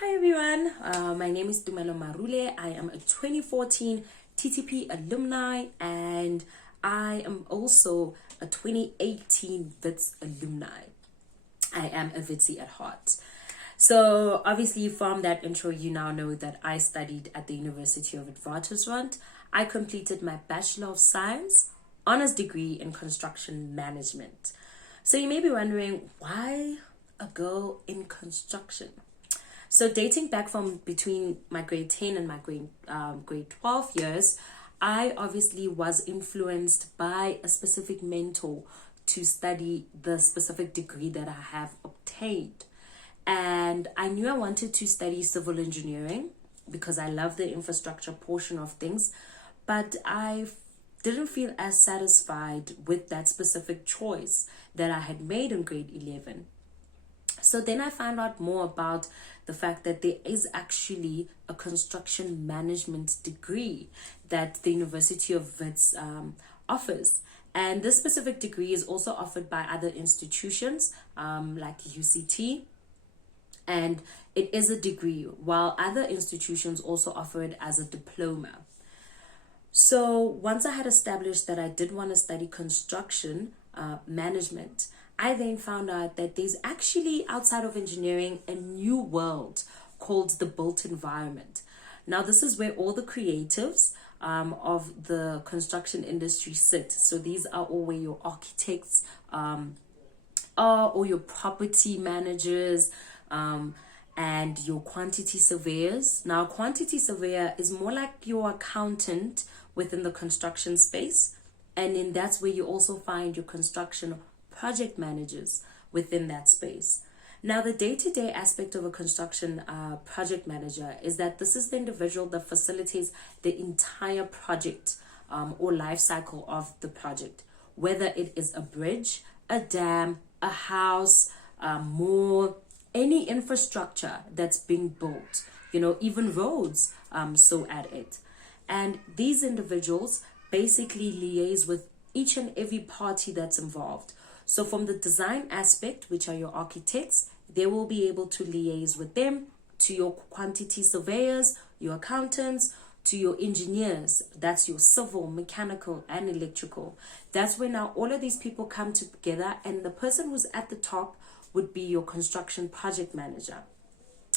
Hi everyone, my name is Tumelo Marule. I am a 2014 TTP alumni and I am also a 2018 WITS alumni. I am a WITSy at heart. So obviously from that intro, you now know that I studied at the University of Witwatersrand. I completed my Bachelor of Science, honors degree in construction management. So you may be wondering, why a girl in construction? So dating back from between my grade 10 and my grade 12 years, I obviously was influenced by a specific mentor to study the specific degree that I have obtained. And I knew I wanted to study civil engineering because I love the infrastructure portion of things, but I didn't feel as satisfied with that specific choice that I had made in grade 11. So then I found out more about the fact that there is actually a construction management degree that the University of Wits offers. And this specific degree is also offered by other institutions like UCT. And it is a degree, while other institutions also offer it as a diploma. So once I had established that I did want to study construction management, I then found out that there's actually, outside of engineering, a new world called the built environment. Now, this is where all the creatives of the construction industry sit. So these are all where your architects are, or your property managers, and your quantity surveyors. Now, quantity surveyor is more like your accountant within the construction space. And then that's where you also find your construction project managers within that space. Now, the day-to-day aspect of a construction project manager is that this is the individual that facilitates the entire project or life cycle of the project, whether it is a bridge, a dam, a house, mall, any infrastructure that's being built, even roads, so at it. And these individuals basically liaise with each and every party that's involved. So from the design aspect, which are your architects, they will be able to liaise with them, to your quantity surveyors, your accountants, to your engineers. That's your civil, mechanical, and electrical. That's where now all of these people come together, and the person who's at the top would be your construction project manager.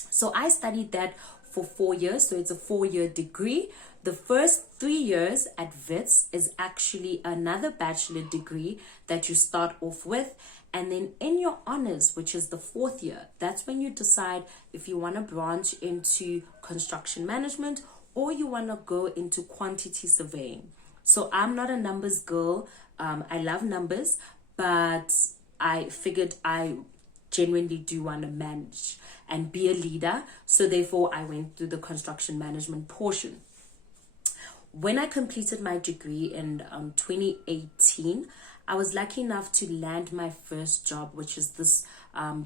So I studied that for 4 years. So it's a 4-year degree. The first 3 years at WITS is actually another bachelor degree that you start off with. And then in your honors, which is the 4th year, that's when you decide if you want to branch into construction management or you want to go into quantity surveying. So I'm not a numbers girl. I love numbers, but I figured I genuinely do want to manage and be a leader. So therefore, I went through the construction management portion. When I completed my degree in 2018, I was lucky enough to land my first job, which is this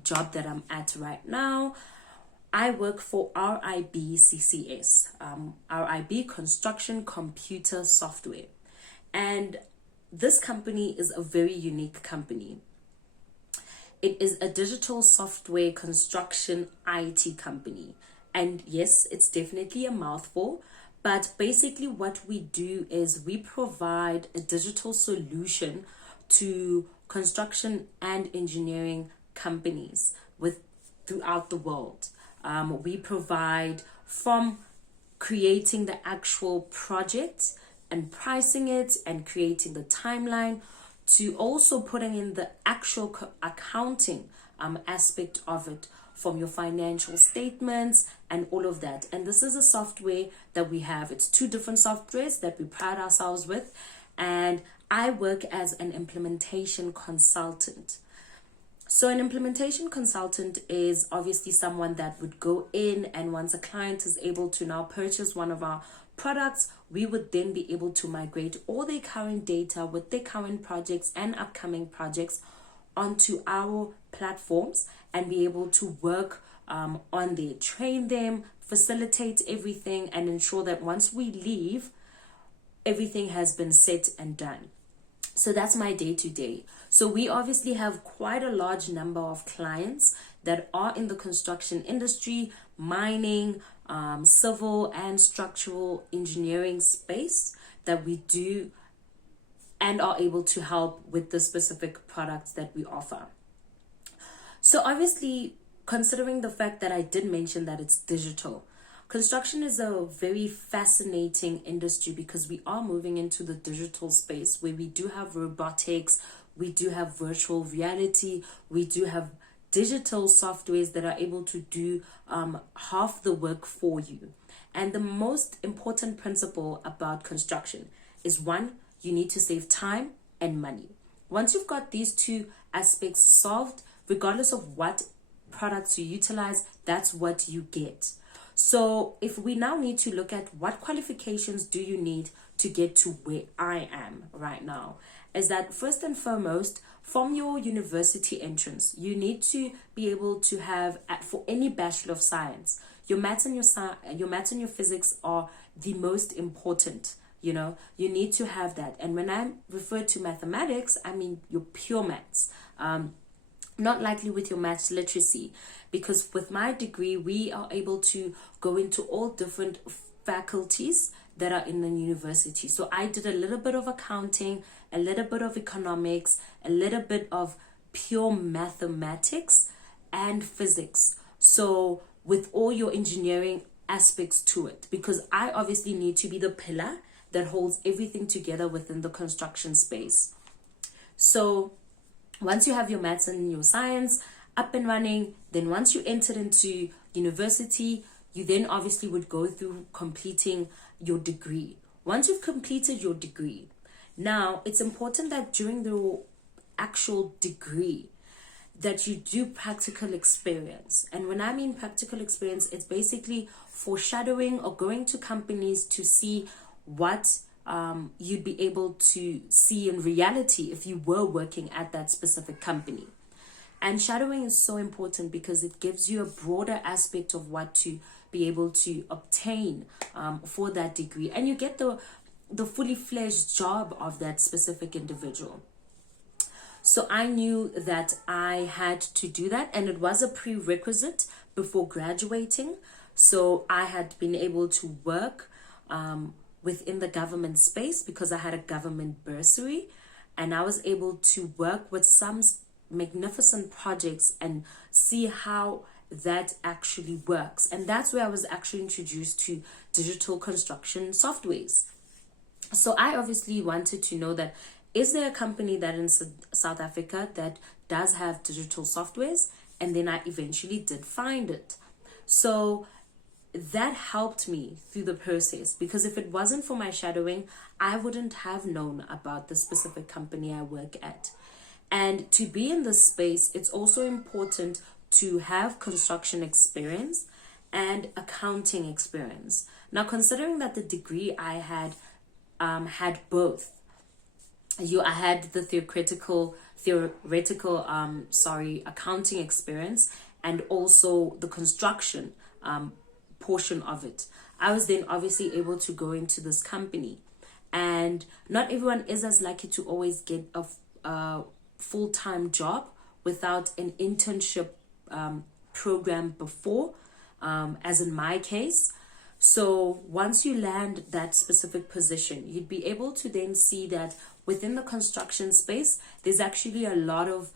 job that I'm at right now. I work for RIB CCS, RIB Construction Computer Software. And this company is a very unique company. It is a digital software construction IT company. And yes, it's definitely a mouthful, but basically what we do is we provide a digital solution to construction and engineering companies throughout the world. We provide from creating the actual project and pricing it and creating the timeline to also putting in the actual accounting aspect of it, from your financial statements and all of that. And this is a software that we have. It's 2 different softwares that we pride ourselves with. And I work as an implementation consultant. So an implementation consultant is obviously someone that would go in, and once a client is able to now purchase one of our products, we would then be able to migrate all their current data with their current projects and upcoming projects onto our platforms and be able to work on there, train them, facilitate everything, and ensure that once we leave, everything has been set and done. So that's my day-to-day. So we obviously have quite a large number of clients that are in the construction industry, mining, civil and structural engineering space that we do and are able to help with the specific products that we offer. So obviously, considering the fact that I did mention that it's digital, construction is a very fascinating industry because we are moving into the digital space where we do have robotics, we do have virtual reality, we do have digital softwares that are able to do half the work for you. And the most important principle about construction is one, you need to save time and money. Once you've got these two aspects solved, regardless of what products you utilize, that's what you get. So if we now need to look at what qualifications do you need to get to where I am right now, is that first and foremost, from your university entrance, you need to be able to have, for any Bachelor of Science, your maths and your physics are the most important. You know, you need to have that. And when I refer to mathematics, I mean your pure maths. Not likely with your maths literacy, because with my degree, we are able to go into all different faculties that are in the university. So I did a little bit of accounting, a little bit of economics, a little bit of pure mathematics and physics. So with all your engineering aspects to it, because I obviously need to be the pillar that holds everything together within the construction space. So once you have your maths and your science up and running, then once you entered into university, you then obviously would go through completing your degree. Once you've completed your degree, now it's important that during the actual degree that you do practical experience. And when I mean practical experience, it's basically foreshadowing or going to companies to see what you'd be able to see in reality if you were working at that specific company. And shadowing is so important because it gives you a broader aspect of what to be able to obtain for that degree, and you get the fully fledged job of that specific individual. So I knew that I had to do that, and it was a prerequisite before graduating. So I had been able to work within the government space because I had a government bursary, and I was able to work with some magnificent projects and see how that actually works. And that's where I was actually introduced to digital construction softwares. So I obviously wanted to know that, is there a company that in South Africa that does have digital softwares? And then I eventually did find it. So that helped me through the process, because if it wasn't for my shadowing, I wouldn't have known about the specific company I work at. And to be in this space, it's also important to have construction experience and accounting experience. Now, considering that the degree I had both. I had the theoretical accounting experience and also the construction portion of it. I was then obviously able to go into this company, and not everyone is as lucky to always get a full-time job without an internship program before, as in my case. So once you land that specific position, you'd be able to then see that within the construction space, there's actually a lot of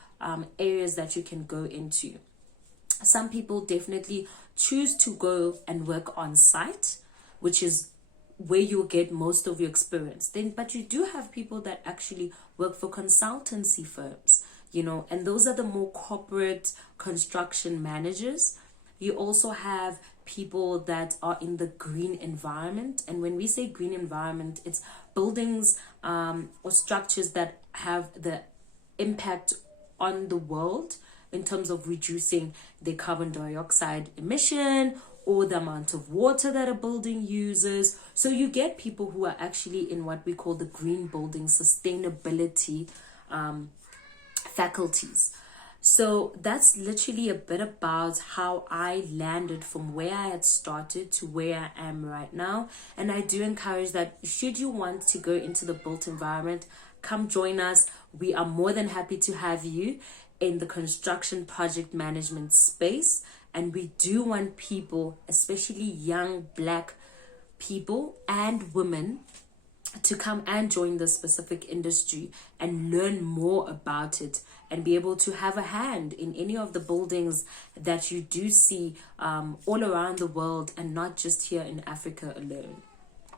areas that you can go into. Some people definitely choose to go and work on site, which is where you'll get most of your experience. But you do have people that actually work for consultancy firms, and those are the more corporate construction managers. You also have people that are in the green environment. And when we say green environment, it's buildings or structures that have the impact on the world in terms of reducing the carbon dioxide emission or the amount of water that a building uses. So you get people who are actually in what we call the green building sustainability faculties. So that's literally a bit about how I landed from where I had started to where I am right now. And I do encourage that should you want to go into the built environment, come join us. We are more than happy to have you. in the construction project management space, and we do want people, especially young Black people and women, to come and join this specific industry and learn more about it and be able to have a hand in any of the buildings that you do see all around the world, and not just here in Africa alone.